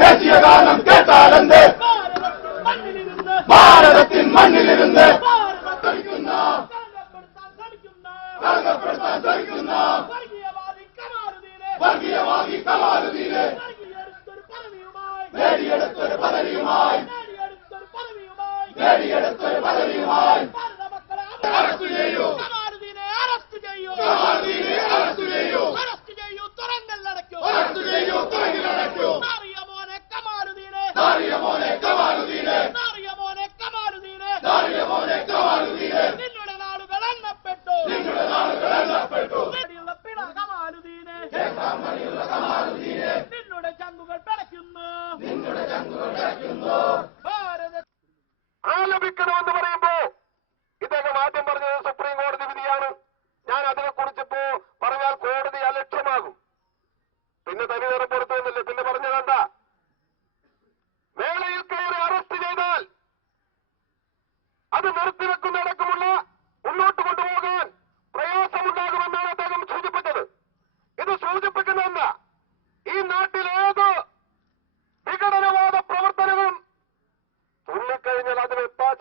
ദേശീയ ഗാനം കേട്ടാലെന്ത് ഭാരതത്തിൻ മണ്ണിലിരുന്ന് വർഗീയവാദി കമാലുദ്ദീനെ നേടിയെടുത്തൊരു പദവിയുമായി അറസ്റ്റ് ചെയ്യൂ, അറസ്റ്റ് ചെയ്യൂ, തുറന്നിലടയ്ക്കൂ. നിങ്ങളുടെ നാളുകൾ എണ്ണപ്പെട്ടു. നിങ്ങളുടെ ചങ്കുകൾ പിടയ്ക്കുന്നു. ആലപിക്കണമെന്ന് പറയുമ്പോ ഇദ്ദേഹം ആദ്യം പറഞ്ഞത് സുപ്രീം കോടതി വിധിയാണ്. ഞാൻ അതിനെക്കുറിച്ചിപ്പോ പറഞ്ഞാൽ കോടതി അലക്ഷ്യമാകും. പിന്നെ തനി നിറം പുറത്തു വന്നില്ലേ, പിന്നെ പറഞ്ഞതെന്താ? മേളയിൽ കയറി അറസ്റ്റ് ചെയ്താൽ അത് നിർത്തിവെക്കുന്നതടക്കമുള്ള മുന്നോട്ട് കൊണ്ടുപോകാൻ പ്രയാസമുണ്ടാകുമെന്നാണ് അദ്ദേഹം സൂചിപ്പിച്ചത്. ഇത് സൂചിപ്പിക്കുന്നതെന്താ? ഈ നാട്ടിൽ ഏത് വിഘടനവാദ പ്രവർത്തനവും തുള്ളിക്കഴിഞ്ഞാൽ അതിന് ഒത്താശ